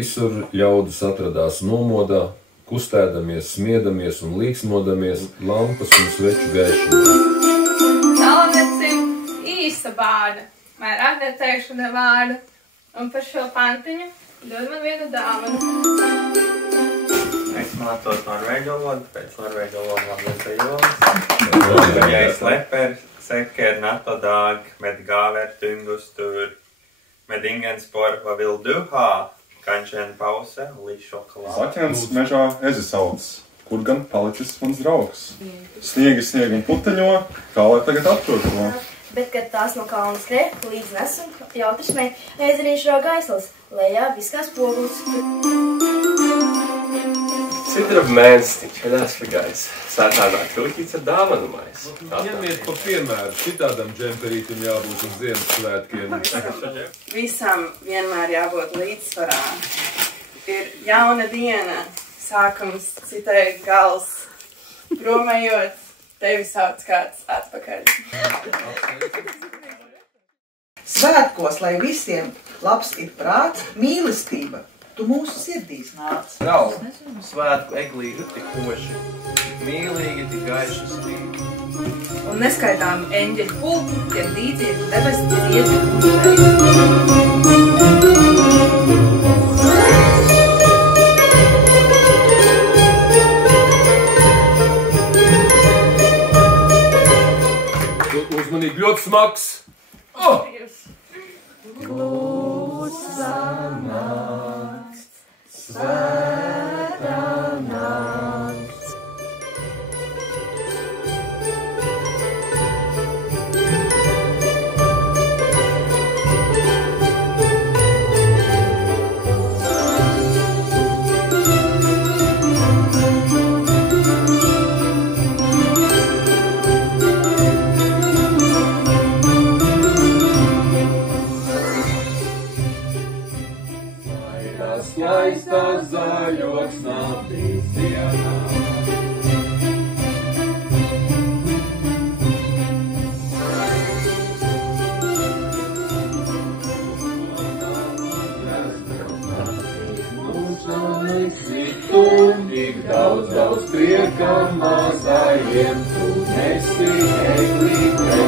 Visur ļaudis atradās nomodā, kustēdamies, smiedamies un līksmodamies lampas un sveču gaišumā. Salamecim īsta bāda, vairāk neteikšu ne vārdu, un par šo pantiņu dod man vienu dāvanu. Es mācos norvēģu valodu, pēc norvēģu valodu jomas. Jeg släpper säker natt och dag med gaver tyngdostur. Med ingen spår, vad vill du ha? Kanskje en pause un līdz šokolādi. Zaķēns mežā ezisauts, kur gan palicis mans draugs. Sniegi snieg un puteņo, kā lai tagad attur to. Bet, kad tās no kalna skrēja, līdz nesu jautri smēja, aizdarīšu rā gaislas, lejā viskās poguls. Citra mēnestiņš, kad esmu gais. Sētādāk tulikīts ar dāvanu mais. Ņemiet pa piemēru, šitādam džemperītim jābūt uz Ziemassvētkiem. Visam vienmēr jābūt līdzsvarā. Ir jauna diena, sākums, citai gals. Promējot, tevi sauc kāds atpakaļ. Svētkos, lai visiem labs ir prāts, mīlestība. Tu mūsu sirdīs nāc. Brauc, svētku eglīti tik koši, tik mīlīgi, tik gaiši spīd. Un neskaitām eņģeļu pulku, tiem līdzīgi debes dziedi un Uzmanīgi, ļoti smags! Oh! Klusa nakts, svētā nakts. Skaistās zaļoks naktīs dienā. Mums nav neksitu, tik daudz prieka mazājiem, tu nesi eglīte.